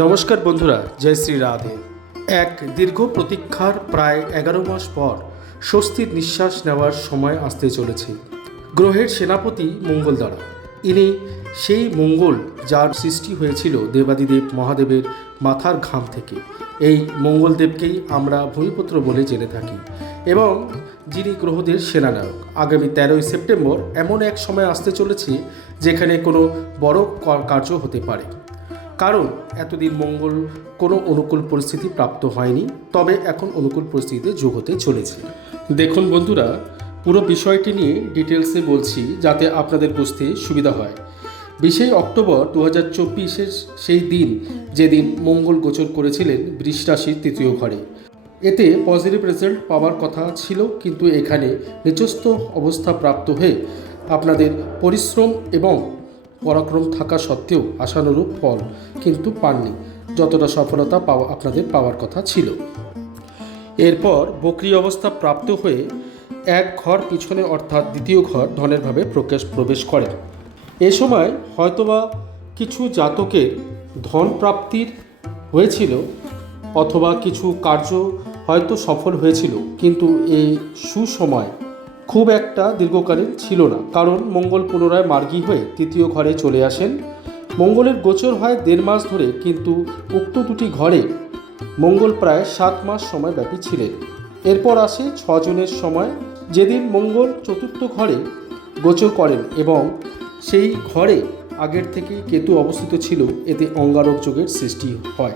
নমস্কার বন্ধুরা, জয় শ্রী রাধে। এক দীর্ঘ প্রতীক্ষার প্রায় এগারো মাস পর স্বস্তির নিঃশ্বাস নেওয়ার সময় আসতে চলেছে। গ্রহের সেনাপতি মঙ্গল দ্বারা ইনি সেই মঙ্গল যার সৃষ্টি হয়েছিল দেবাদিদেব মহাদেবের মাথার ঘাম থেকে। এই মঙ্গলদেবকেই আমরা ভূমিপুত্র বলে জেনে থাকি এবং যিনি গ্রহদের সেনানায়ক। আগামী তেরোই সেপ্টেম্বর এমন এক সময় আসতে চলেছে যেখানে কোনো বড় কার্য হতে পারে। কারণ এতদিন মঙ্গল কোনো অনুকূল পরিস্থিতি প্রাপ্ত হয়নি, তবে এখন অনুকূল পরিস্থিতিতে যোগ হতে চলেছে। দেখুন বন্ধুরা, পুরো বিষয়টি নিয়ে ডিটেলসে বলছি যাতে আপনাদের বুঝতে সুবিধা হয়। বিশে অক্টোবর দু হাজার চব্বিশের সেই দিন যেদিন মঙ্গল গোচর করেছিলেন বৃষ রাশির তৃতীয় ঘরে। এতে পজিটিভ রেজাল্ট পাওয়ার কথা ছিল, কিন্তু এখানে নিচস্থ অবস্থা প্রাপ্ত হয়ে আপনাদের পরিশ্রম এবং পরাক্রম থাকা সত্ত্বেও আশানুরূপ ফল কিন্তু পাননি। যতটা সফলতা পাওয়া আপনাদের পাওয়ার কথা ছিল। এরপর বকরি অবস্থা প্রাপ্ত হয়ে এক ঘর পিছনে অর্থাৎ দ্বিতীয় ঘর ধনেরভাবে প্রকাশ প্রবেশ করেন এ সময় হয়তোবা কিছু জাতকের ধন প্রাপ্তির হয়েছিল অথবা কিছু কার্য হয়তো সফল হয়েছিল, কিন্তু এই সুসময় খুব একটা দীর্ঘকালীন ছিল না। কারণ মঙ্গল পুনরায় মার্গী হয়ে তৃতীয় ঘরে চলে আসেন। মঙ্গলের গোচর হয় দেড় মাস ধরে, কিন্তু উক্ত দুটি ঘরে মঙ্গল প্রায় সাত মাস সময় ব্যাপী ছিলেন। এরপর আসে ছজনের সময়, যেদিন মঙ্গল চতুর্থ ঘরে গোচর করেন এবং সেই ঘরে আগের থেকে কেতু অবস্থিত ছিল। এতে অঙ্গারক যোগের সৃষ্টি হয়।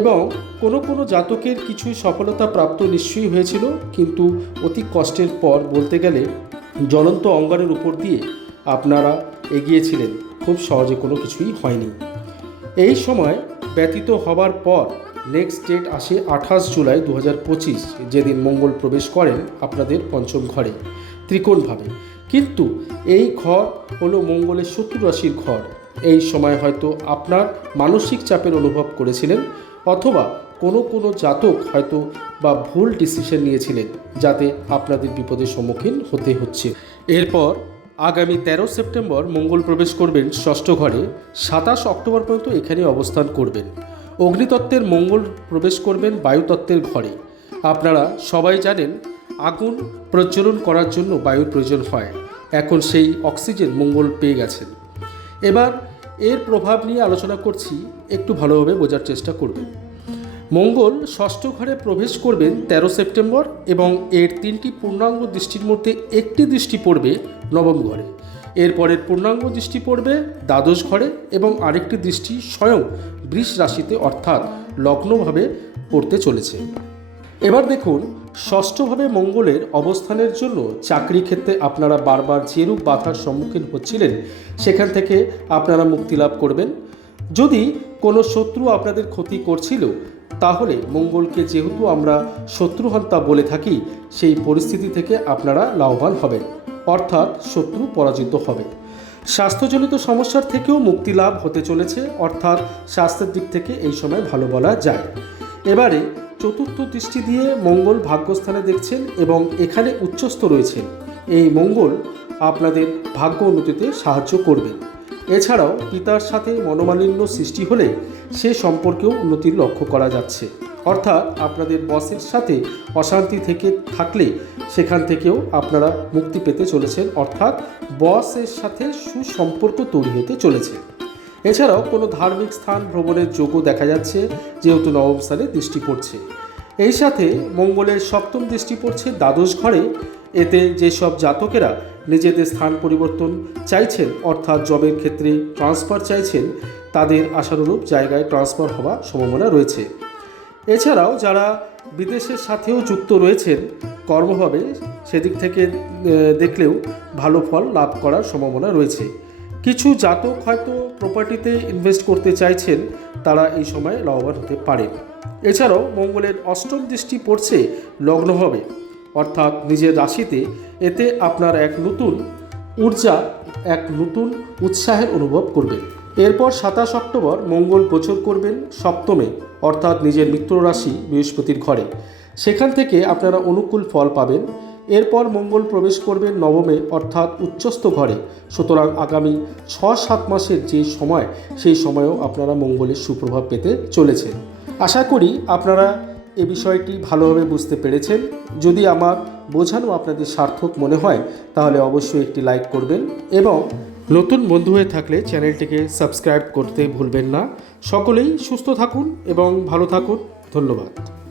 এবং কোনো কোনো জাতকের কিছু সফলতা প্রাপ্ত নিশ্চয়ই হয়েছিল, কিন্তু অতি কষ্টের পর বলতে গেলে জ্বলন্ত অঙ্গারের উপর দিয়ে আপনারা এগিয়েছিলেন। খুব সহজে কোনো কিছুই হয়নি। এই সময় ব্যতীত হবার পর নেক্সট ডেট আসে আঠাশ জুলাই দু যেদিন মঙ্গল প্রবেশ করেন আপনাদের পঞ্চম ঘরে, ত্রিকোণভাবে। কিন্তু এই ঘর হলো মঙ্গলের শত্রু রাশির ঘর। এই সময় হয়তো আপনার মানসিক চাপের অনুভব করেছিলেন অথবা কোনো কোনো জাতক হয়তো বা ভুল ডিসিশন নিয়েছিলেন যাতে আপনাদের বিপদের সম্মুখীন হতে হচ্ছে। এরপর আগামী তেরো সেপ্টেম্বর মঙ্গল প্রবেশ করবেন ষষ্ঠ ঘরে, সাতাশ অক্টোবর পর্যন্ত এখানে অবস্থান করবেন। অগ্নিতত্ত্বের মঙ্গল প্রবেশ করবেন বায়ুতত্ত্বের ঘরে। আপনারা সবাই জানেন, আগুন প্রজ্বলন করার জন্য বায়ুর প্রয়োজন হয়। এখন সেই অক্সিজেন মঙ্গল পেয়ে গেছেন। এবার এর প্রভাব নিয়ে আলোচনা করছি, একটু ভালোভাবে বোঝার চেষ্টা করবেন। মঙ্গল ষষ্ঠ ঘরে প্রবেশ করবেন তেরো সেপ্টেম্বর এবং এর তিনটি পূর্ণাঙ্গ দৃষ্টির মধ্যে একটি দৃষ্টি পড়বে নবম ঘরে। এরপরের পূর্ণাঙ্গ দৃষ্টি পড়বে দ্বাদশ ঘরে এবং আরেকটি দৃষ্টি স্বয়ং বৃষ রাশিতে অর্থাৎ লগ্নভাবে পড়তে চলেছে। এবার দেখুন, ষষ্ঠভাবে মঙ্গলের অবস্থানের জন্য চাকরি ক্ষেত্রে আপনারা বারবার যেরূপ বাধার সম্মুখীন হচ্ছিলেন, সেখান থেকে আপনারা মুক্তি লাভ করবেন। যদি কোনো শত্রু আপনাদের ক্ষতি করছিল, তাহলে মঙ্গলকে যেহেতু আমরা শত্রুহন্তা বলে থাকি, সেই পরিস্থিতি থেকে আপনারা লাভবান হবেন, অর্থাৎ শত্রু পরাজিত হবে। স্বাস্থ্যজনিত সমস্যার থেকেও মুক্তি লাভ হতে চলেছে, অর্থাৎ স্বাস্থ্যের দিক থেকে এই সময় ভালো বলা যায়। এবারে চতুর্থ দৃষ্টি দিয়ে মঙ্গল ভাগ্যস্থানে দেখছেন এবং এখানে উচ্চস্থ রয়েছেন। এই মঙ্গল আপনাদের ভাগ্য উন্নতিতে সাহায্য করবেন এছাড়াও পিতার সাথে মনোমালিন্য সৃষ্টি হলে সে সম্পর্কেও উন্নতির লক্ষ্য করা যাচ্ছে। অর্থাৎ আপনাদের বসের সাথে অশান্তি থেকে থাকলে সেখান থেকেও আপনারা মুক্তি পেতে চলেছেন। অর্থাৎ বসের সাথে সুসম্পর্ক তৈরি হতে চলেছে। এছাড়াও কোনো ধার্মিক স্থান ভ্রমণের যোগও দেখা যাচ্ছে, যেহেতু নবম স্থানে দৃষ্টি পড়ছে। এই সাথে মঙ্গলের সপ্তম দৃষ্টি পড়ছে দ্বাদশ ঘরে। এতে যেসব জাতকেরা নিজেদের স্থান পরিবর্তন চাইছেন, অর্থাৎ জবের ক্ষেত্রে ট্রান্সফার চাইছেন, তাদের আশানুরূপ জায়গায় ট্রান্সফার হওয়ার সম্ভাবনা রয়েছে। এছাড়াও যারা বিদেশের সাথেও যুক্ত রয়েছেন, কর্মভাবে সেদিক থেকে দেখলেও ভালো ফল লাভ করার সম্ভাবনা রয়েছে। কিছু জাতক হয়তো প্রপার্টিতে ইনভেস্ট করতে চাইছেন, তারা এই সময় লাভবান হতে পারেন। এছাড়াও মঙ্গলের অষ্টম দৃষ্টি পড়ছে লগ্ন হবে। অর্থাৎ নিজের রাশিতে এতে আপনার এক নতুন ঊর্জা, এক নতুন উৎসাহের অনুভব করবেন এরপর সাতাশ অক্টোবর মঙ্গল গোচর করবেন সপ্তমে, অর্থাৎ নিজের মিত্র রাশি বৃহস্পতির ঘরে। সেখান থেকে আপনারা অনুকূল ফল পাবেন। এরপর মঙ্গল প্রবেশ করবেন নবমে, অর্থাৎ উচ্চস্থ ঘরে। সুতরাং আগামী ছ সাত মাসের যে সময়, সেই সময়েও আপনারা মঙ্গলের সুপ্রভাব পেতে চলেছেন আশা করি আপনারা এ বিষয়টি ভালোভাবে বুঝতে পেরেছেন। যদি আমার বোঝানো আপনাদের সার্থক মনে হয়, তাহলে অবশ্যই একটি লাইক করবেন এবং নতুন বন্ধু হয়ে থাকলে চ্যানেলটিকে সাবস্ক্রাইব করতে ভুলবেন না। সকলেই সুস্থ থাকুন এবং ভালো থাকুন। ধন্যবাদ।